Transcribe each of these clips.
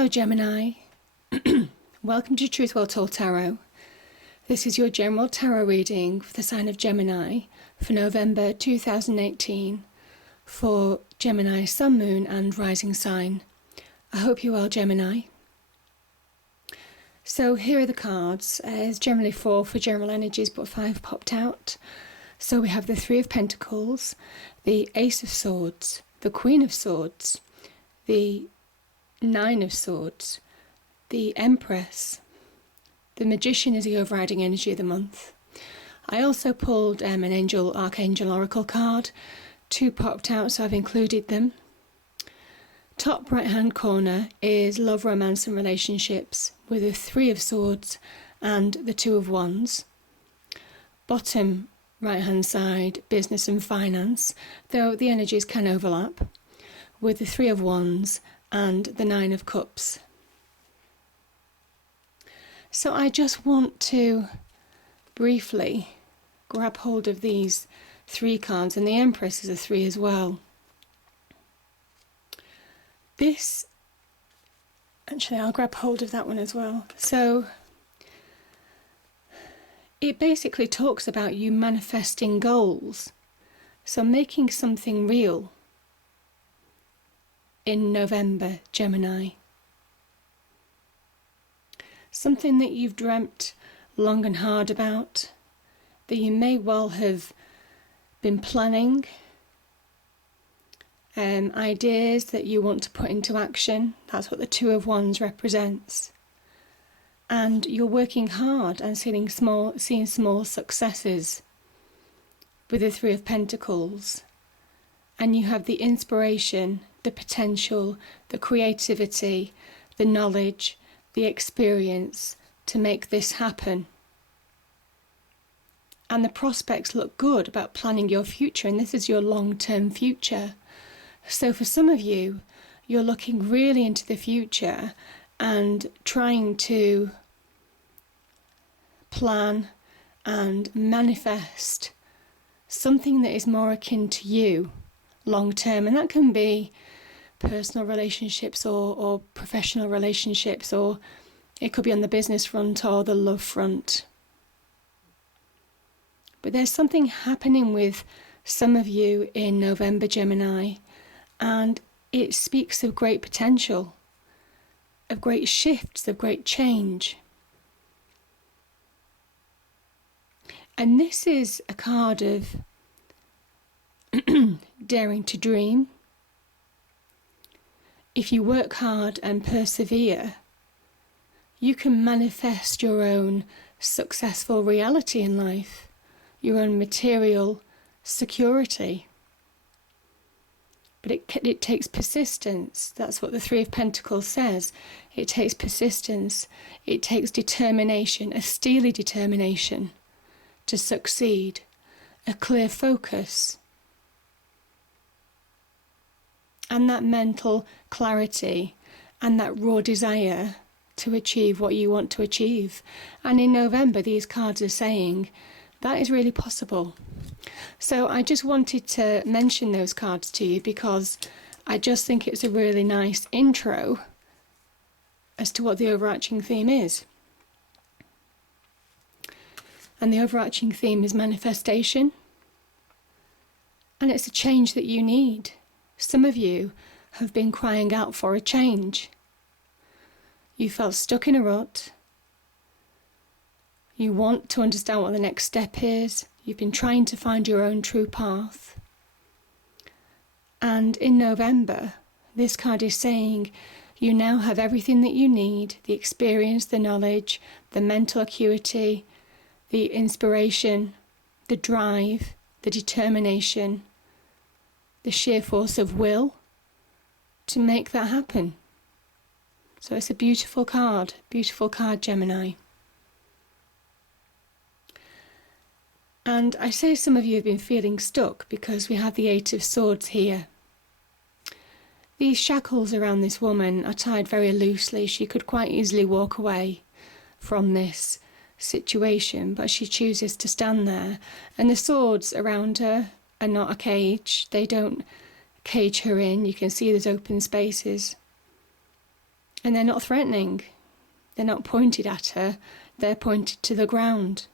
Hello Gemini, welcome to Truth Well Told Tarot. This is your general tarot reading for the sign of Gemini for November 2018 for Gemini Sun, Moon and Rising sign. I hope you're well, Gemini. So here are the cards. There's generally 4 for general energies, but 5 popped out. So we have the 3 of Pentacles, the Ace of Swords, the Queen of Swords, the 9 of Swords, the Empress. The Magician is the overriding energy of the month. I also pulled an Archangel Oracle card. 2 popped out, so I've included them. Top right hand corner is love, romance and relationships with the 3 of Swords and the 2 of Wands. Bottom right hand side, business and finance, though the energies can overlap, with the 3 of Wands and the 9 of Cups. So I just want to briefly grab hold of these 3 cards, and the Empress is a 3 as well. Actually I'll grab hold of that one as well. So it basically talks about you manifesting goals, so making something real in November, Gemini. Something that you've dreamt long and hard about, that you may well have been planning, ideas that you want to put into action. That's what the 2 of Wands represents. And you're working hard and seeing small successes with the 3 of Pentacles. And you have the inspiration, the potential, the creativity, the knowledge, the experience to make this happen. And the prospects look good about planning your future, and this is your long-term future. So for some of you, you're looking really into the future and trying to plan and manifest something that is more akin to you long term, and that can be personal relationships or professional relationships, or it could be on the business front or the love front. But there's something happening with some of you in November, Gemini, and it speaks of great potential, of great shifts, of great change. And this is a card of daring to dream. If you work hard and persevere, you can manifest your own successful reality in life, your own material security. But it takes persistence. That's what the 3 of Pentacles says. It takes persistence. It takes determination, a steely determination to succeed, a clear focus, and that mental clarity and that raw desire to achieve what you want to achieve. And in November, these cards are saying that is really possible. So I just wanted to mention those cards to you because I just think it's a really nice intro as to what the overarching theme is. And the overarching theme is manifestation. And it's a change that you need. Some of you have been crying out for a change. You felt stuck in a rut. You want to understand what the next step is. You've been trying to find your own true path. And in November, this card is saying you now have everything that you need, the experience, the knowledge, the mental acuity, the inspiration, the drive, the determination, the sheer force of will to make that happen. So it's a beautiful card, Gemini. And I say some of you have been feeling stuck because we have the 8 of Swords here. These shackles around this woman are tied very loosely. She could quite easily walk away from this situation, but she chooses to stand there. And the swords around her are not a cage. They don't cage her in. You can see there's open spaces. And they're not threatening. They're not pointed at her. They're pointed to the ground.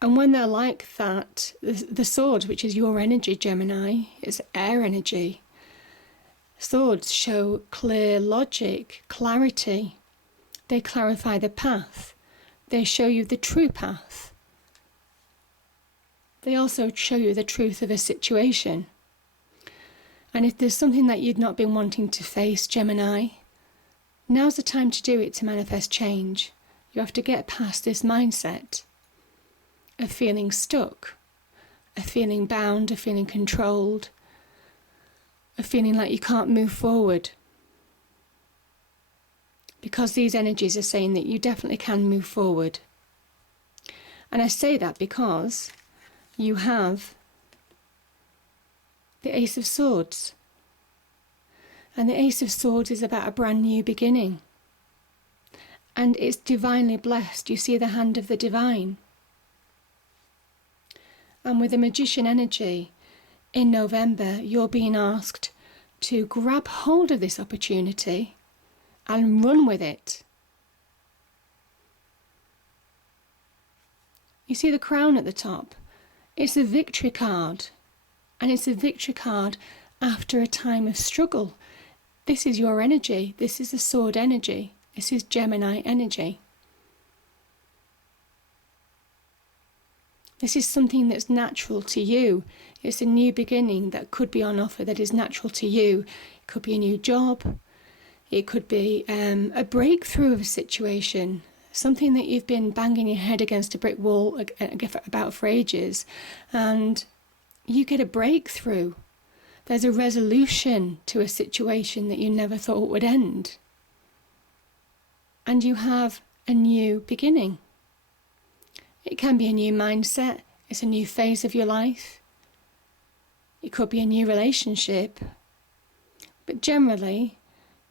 And when they're like that, the sword, which is your energy, Gemini, is air energy. Swords show clear logic, clarity. They clarify the path. They show you the true path. They also show you the truth of a situation. And if there's something that you've not been wanting to face, Gemini, now's the time to do it to manifest change. You have to get past this mindset of feeling stuck, of feeling bound, of feeling controlled, of feeling like you can't move forward. Because these energies are saying that you definitely can move forward. And I say that because you have the Ace of Swords. And the Ace of Swords is about a brand new beginning. And it's divinely blessed. You see the hand of the divine. And with the Magician energy, in November, you're being asked to grab hold of this opportunity and run with it. You see the crown at the top? It's a victory card. And it's a victory card after a time of struggle. This is your energy. This is the sword energy. This is Gemini energy. This is something that's natural to you. It's a new beginning that could be on offer that is natural to you. It could be a new job. It could be a breakthrough of a situation, something that you've been banging your head against a brick wall about for ages, and you get a breakthrough. There's a resolution to a situation that you never thought would end. And you have a new beginning. It can be a new mindset. It's a new phase of your life. It could be a new relationship. But generally,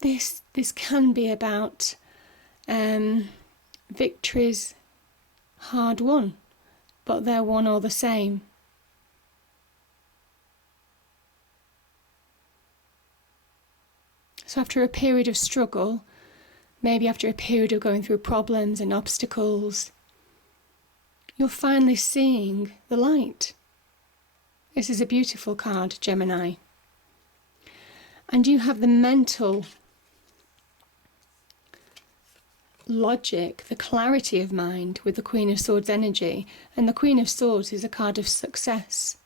this can be about victories hard won, but they're won all the same. So after a period of struggle, maybe after a period of going through problems and obstacles, you're finally seeing the light. This is a beautiful card, Gemini. And you have the mental logic, the clarity of mind with the Queen of Swords energy. And the Queen of Swords is a card of success.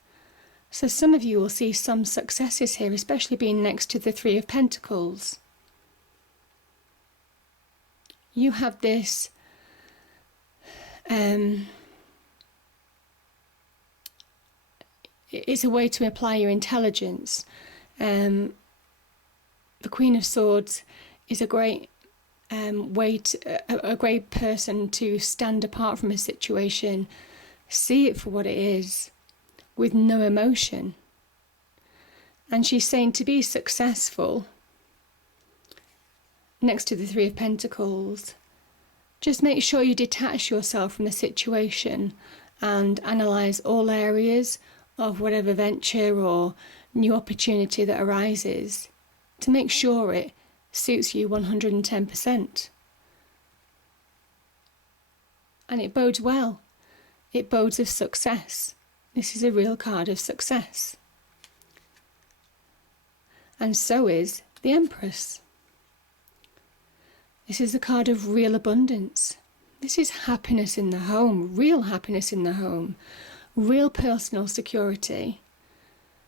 So some of you will see some successes here, especially being next to the Three of Pentacles. You have this it's a way to apply your intelligence. The Queen of Swords is a great a great person to stand apart from a situation, see it for what it is, with no emotion. And she's saying to be successful, next to the Three of Pentacles, just make sure you detach yourself from the situation and analyse all areas of whatever venture or new opportunity that arises to make sure it suits you 110%. And it bodes well. It bodes of success. This is a real card of success. And so is the Empress. This is a card of real abundance. This is happiness in the home, real happiness in the home, real personal security,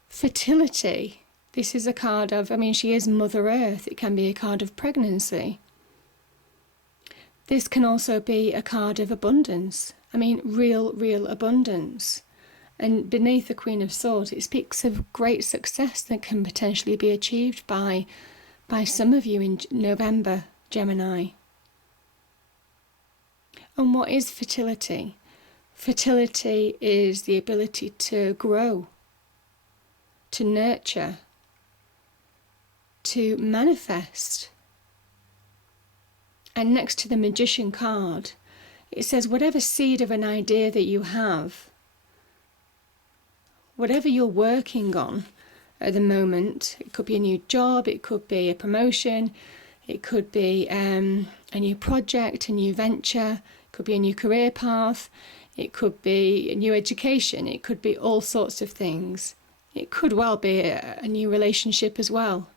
fertility. This is a card of, she is Mother Earth. It can be a card of pregnancy. This can also be a card of abundance. Real abundance. And beneath the Queen of Swords, it speaks of great success that can potentially be achieved by some of you in November, Gemini. And what is fertility? Fertility is the ability to grow, to nurture, to manifest. And next to the Magician card, it says whatever seed of an idea that you have, whatever you're working on, at the moment. It could be a new job, it could be a promotion, it could be a new project, a new venture, it could be a new career path, it could be a new education, it could be all sorts of things. It could well be a new relationship as well.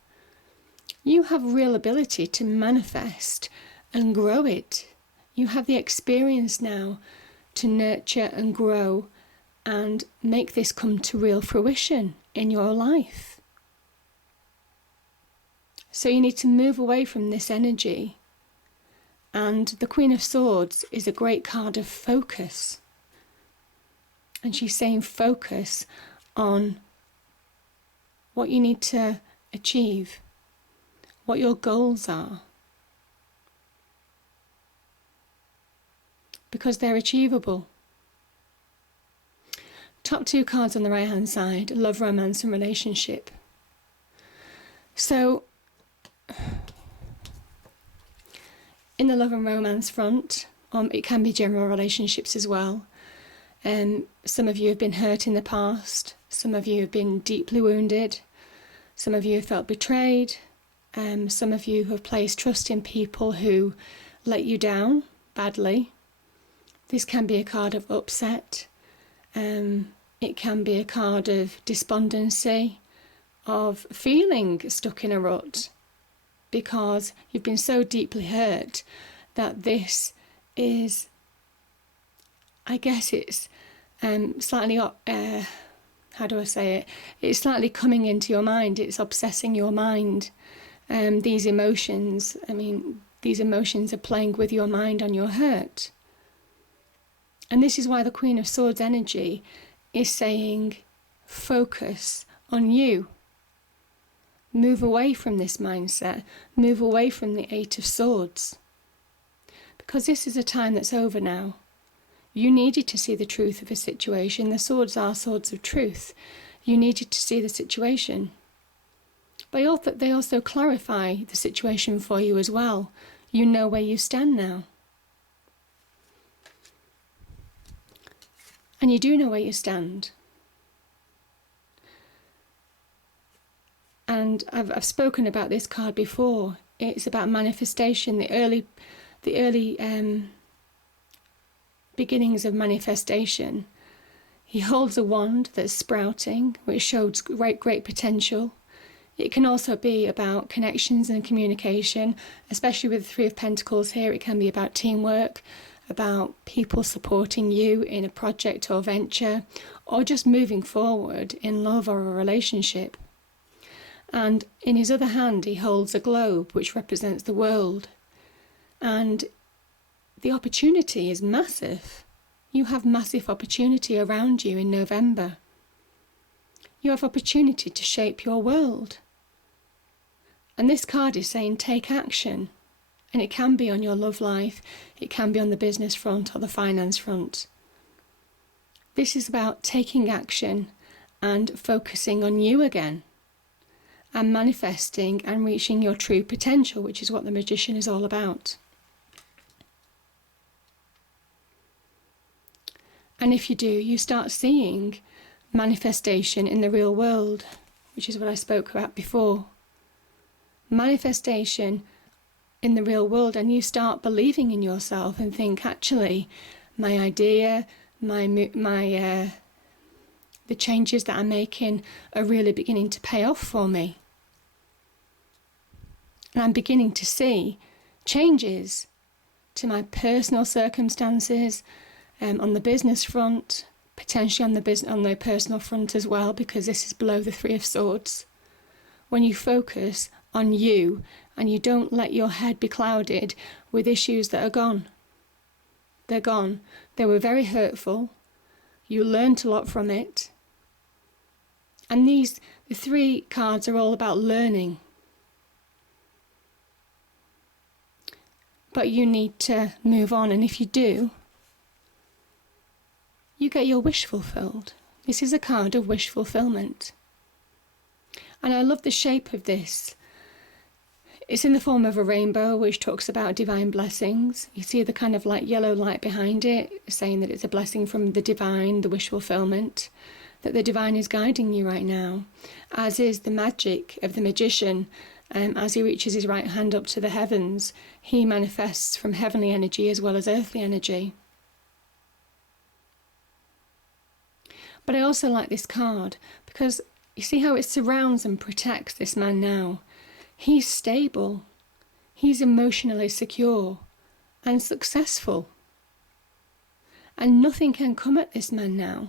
You have real ability to manifest and grow it. You have the experience now to nurture and grow and make this come to real fruition in your life. So you need to move away from this energy. And the Queen of Swords is a great card of focus. And she's saying focus on what you need to achieve, what your goals are. Because they're achievable. Top two cards on the right hand side, love, romance and relationship. So in the love and romance front, it can be general relationships as well. Some of you have been hurt in the past, some of you have been deeply wounded, some of you have felt betrayed, some of you have placed trust in people who let you down badly. This can be a card of upset. It can be a card of despondency, of feeling stuck in a rut because you've been so deeply hurt that this is, I guess it's slightly, how do I say it? It's slightly coming into your mind. It's obsessing your mind. These emotions are playing with your mind on your hurt. And this is why the Queen of Swords energy is saying, focus on you. Move away from this mindset. Move away from the Eight of Swords. Because this is a time that's over now. You needed to see the truth of a situation. The swords are swords of truth. You needed to see the situation. But they also clarify the situation for you as well. You know where you stand now. And you do know where you stand. And I've spoken about this card before. It's about manifestation, the early beginnings of manifestation. He holds a wand that's sprouting, which shows great potential. It can also be about connections and communication, especially with the Three of Pentacles here. It can be about teamwork, about people supporting you in a project or venture, or just moving forward in love or a relationship. And in his other hand, he holds a globe, which represents the world. And the opportunity is massive. You have massive opportunity around you in November. You have opportunity to shape your world. And this card is saying take action. And it can be on your love life, it can be on the business front or the finance front. This is about taking action and focusing on you again. And manifesting and reaching your true potential, which is what the Magician is all about. And if you do, you start seeing manifestation in the real world, which is what I spoke about before. Manifestation in the real world, and you start believing in yourself and think, actually, my idea, the changes that I'm making are really beginning to pay off for me. And I'm beginning to see changes to my personal circumstances, on the business front, potentially on the personal front as well, because this is below the Three of Swords. When you focus on you and you don't let your head be clouded with issues that are gone. They're gone. They were very hurtful. You learnt a lot from it. And the three cards are all about learning. But you need to move on, and if you do, you get your wish fulfilled. This is a card of wish fulfillment. And I love the shape of this. It's in the form of a rainbow, which talks about divine blessings. You see the kind of like yellow light behind it, saying that it's a blessing from the divine, the wish fulfillment. that the divine is guiding you right now, as is the magic of the magician. As he reaches his right hand up to the heavens, he manifests from heavenly energy as well as earthly energy. But I also like this card because you see how it surrounds and protects this man now. He's stable, he's emotionally secure and successful. And nothing can come at this man now.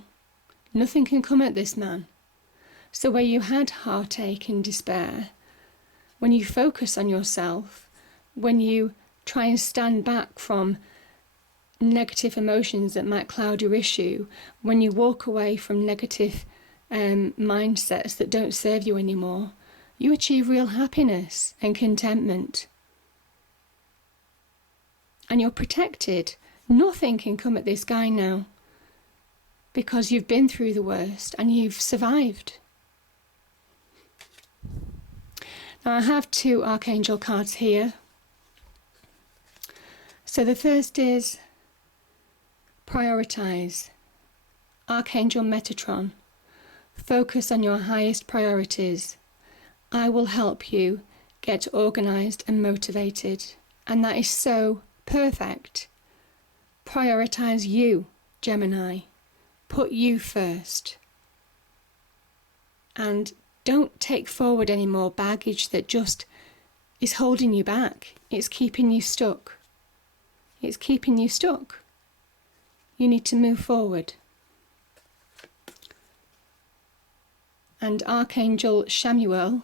Nothing can come at this man. So where you had heartache and despair, when you focus on yourself, when you try and stand back from negative emotions that might cloud your issue, when you walk away from negative mindsets that don't serve you anymore, you achieve real happiness and contentment. And you're protected. Nothing can come at this guy now because you've been through the worst and you've survived. Now I have 2 Archangel cards here. So the first is prioritize. Archangel Metatron. Focus on your highest priorities. I will help you get organized and motivated. And that is so perfect. Prioritize you, Gemini. Put you first. And don't take forward any more baggage that just is holding you back. It's keeping you stuck. It's keeping you stuck. You need to move forward. And Archangel Shamuel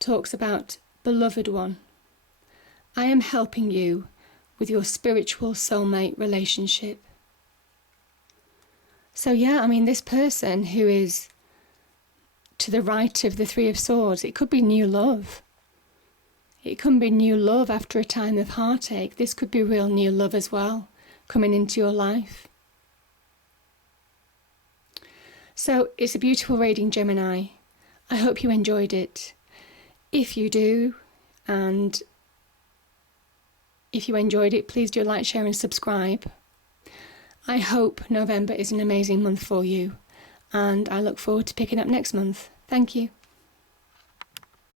talks about, beloved one, I am helping you with your spiritual soulmate relationship. So yeah, I mean, this person who is to the right of the 3 of Swords, it could be new love. It could be new love after a time of heartache. This could be real new love as well, coming into your life. So it's a beautiful reading, Gemini. I hope you enjoyed it. If you do, and if you enjoyed it, please do like, share and subscribe. I hope November is an amazing month for you, and I look forward to picking up next month. Thank you.